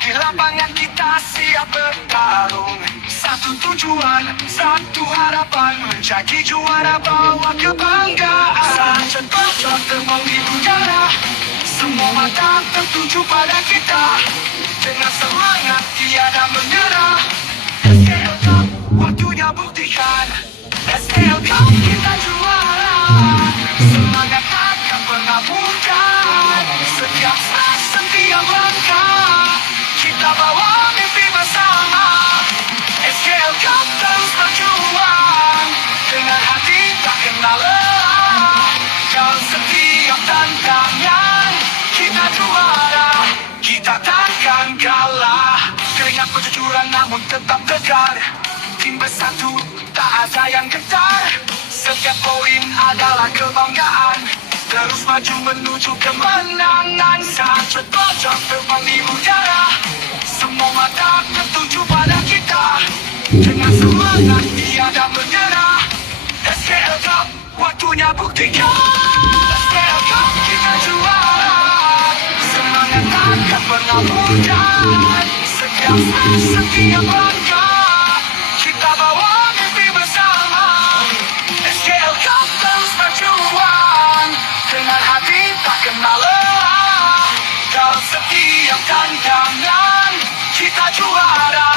Di lapangan kita siap bertarung. Satu tujuan, satu harapan, menjadi juara bawa kebanggaan. Cepat terbang di udara, semua mata tertuju pada kita. Dengan semangat tiada menyerah. SKL Cup, waktunya buktikan. SKL Cup kita juara. Semangat akan pernah bukan. Setiap saat, setiap langkah, kita bawa mimpi bersama. SKL Cup terus berjuang, dengan hati tak kenal lelah. Dalam setiap tantangan, kita juara, kita takkan kalah. Keringat kejujuran namun tetap tegar. Tim bersatu, tak ada yang gentar. Setiap poin adalah kebanggaan. Terus maju menuju kemenangan. Saat cepat terbang di udara, semua mata tertuju pada kita. Dengan semangat tiada menyerah. SKL Cup, waktunya buktikan. SKL Cup kita juara. Semangat takkan pernah pudar. Setiap saat, setiap langkah, kita bawa mimpi bersama. SKL Cup terus berjuang, dengan hati tak kenal lelah. Dalam setiap tantangan, kita juara,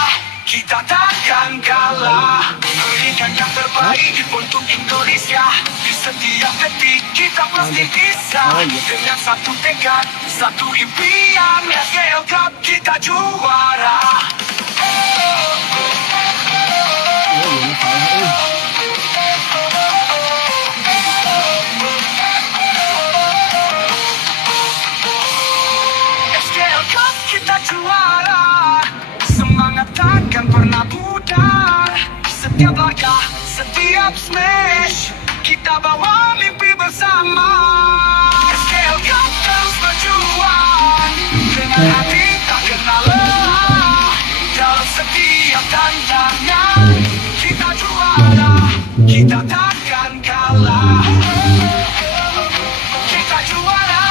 kita takkan kalah. Berikan yang terbaik untuk Indonesia. Di setiap detik kita pasti bisa. Dengan satu tekad, satu impian, SKL Cup kita juara. SKL Cup kita juara. Semangat takkan pernah pudar. Setiap langkah, setiap smash, kita bawa mimpi bersama. SKL Cup terus berjuang, dengan hati tak kenal lelah. Dalam setiap tantangan, kita juara, kita takkan kalah. Kita juara,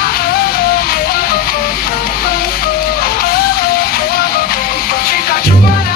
kita juara.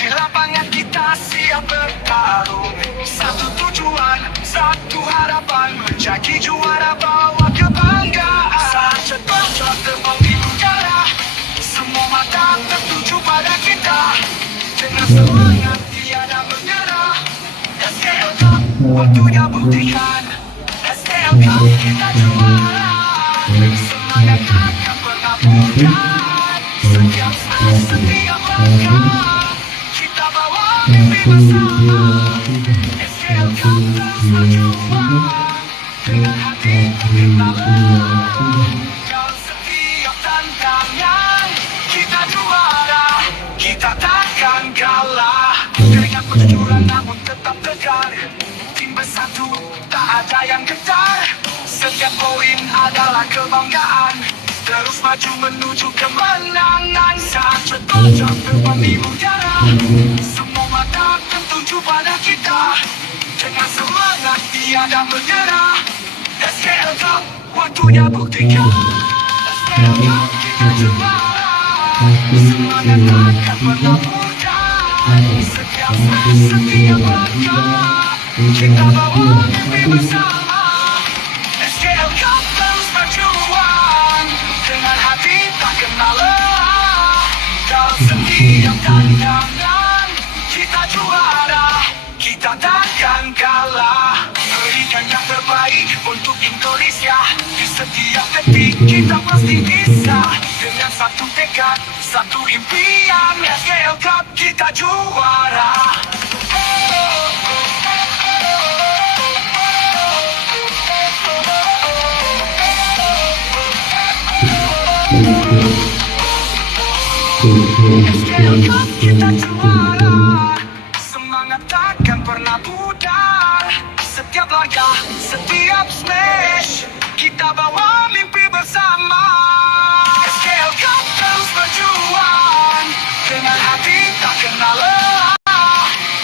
Di lapangan kita siap bertarung. Satu tujuan, satu harapan, menjadi juara bawa kebanggaan. Saat cepat terbang di udara, semua mata tertuju pada kita. Dengan semangat tiada menyerah. SKL Cup, waktunya buktikan. SKL Cup kita juara. Semangat akan pernah pudar. Setiap saat, setiap langkah, kita bawa mimpi bersama. SKL Cup terus berjuang, dengan hati tak kenal lelah. Dalam setiap tantangan, kita juara, kita takkan kalah. Keringat kejujuran namun tetap tegar. Tim bersatu, tak ada yang gentar. Setiap poin adalah kebanggaan. Terus maju menuju kemenangan. Saat terpojok terbang di udara, semua mata tertuju pada kita. Dengan semangat tiada menyerah. SKL Cup, waktunya buktikan. SKL Cup, kita juara. Semangat takkan pernah pudar. Setiap match, setiap langkah, kita bawa mimpi bersama. SKL Cup terus berjuang. Dengan hati tak kenal lelah. Dalam setiap tantangan, kita juara. Kita takkan kalah. Berikan yang terbaik untuk Indonesia. Di setiap detik kita pasti bisa. Dengan satu tekad, satu impian, SKL Cup kita juara. SKL Cup kita juara. Semangat takkan pernah pudar. Setiap langkah, setiap smash, kita bawa mimpi bersama. SKL Cup terus berjuang. Dengan hati tak kenal lelah.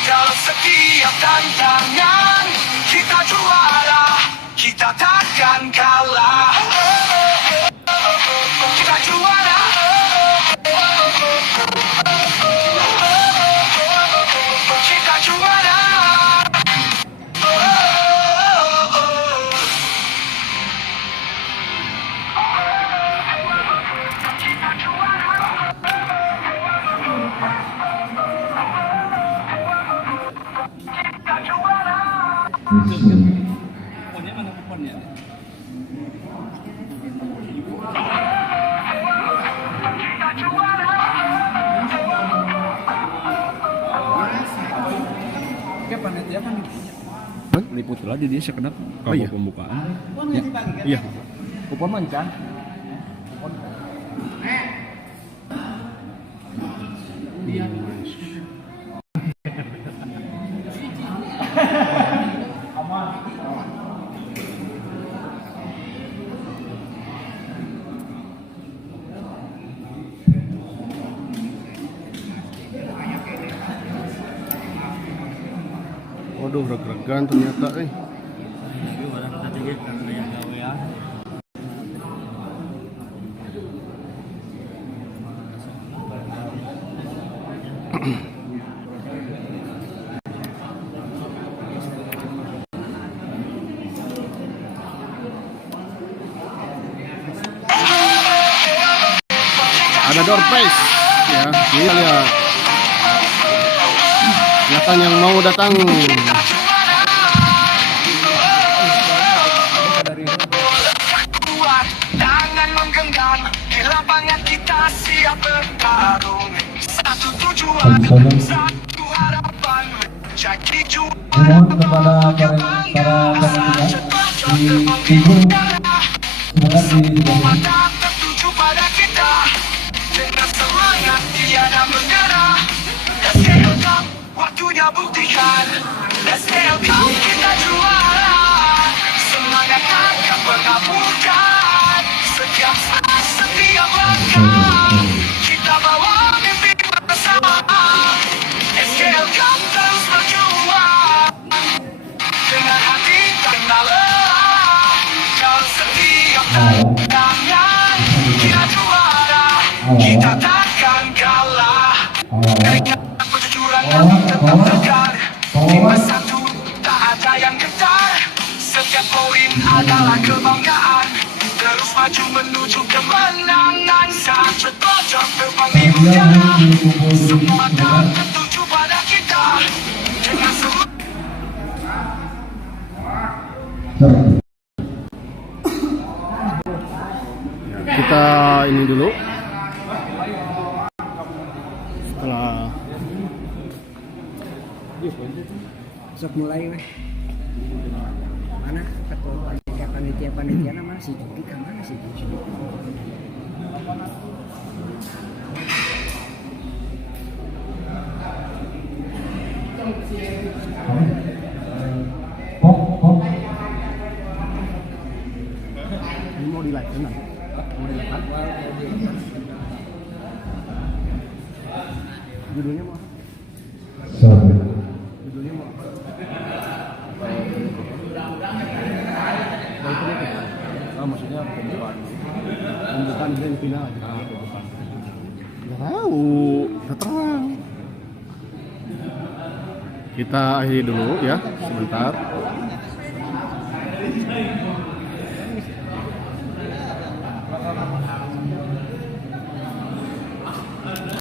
Dalam setiap tantangan, kita juara. Kita takkan kalah. Kita juara. Kita juara. Kuponnya mana kuponnya? Oke, panitia kan liput lah dia sekedap kalau iya? pembukaan. Ya. Iya. Kupon mancan. Waduh, reg-regan ternyata ada door prize ya. Ini lihat. Silakan yang mau datang. Kuat, tangan menggenggam. Di lapangan kita siap bertarung. Satu tujuan, satu harapan. Jadi juara bawa kebanggaan. Saat terpojok terbang di udara, semua mata tertuju pada kita. Dengan semangat tiada menyerah. SKL Cup, waktunya buktikan. SKL Cup kita juara. Semangat takkan pernah pudar. Setiap saat, setiap langkah, kita bawa mimpi bersama. SKL Cup terus berjuang. Dengan hati tak kenal lelah. Dalam setiap tantangan, kita juara. Kita takkan kalah. Dengan kejujuran dan tetap tegar. 5-1 tak ada yang gentar. Setiap poin adalah kebanggaan. Terus maju menuju kemenangan. Saat terpojok terbang di udara, semua mata tertuju pada kita. Dengan semua Kita ini dulu. Setelah sok mulai weh. Mana ketua panitia nama si Judi kan mana si Judi? Senang. Mau dilekat? Judulnya mau apa? Sorry. Judulnya mau apa? Maksudnya pembukaan. Pembukaan grand final aja. Pembukaan. Nggak tahu, udah terang. Kita akhiri dulu ya, sebentar.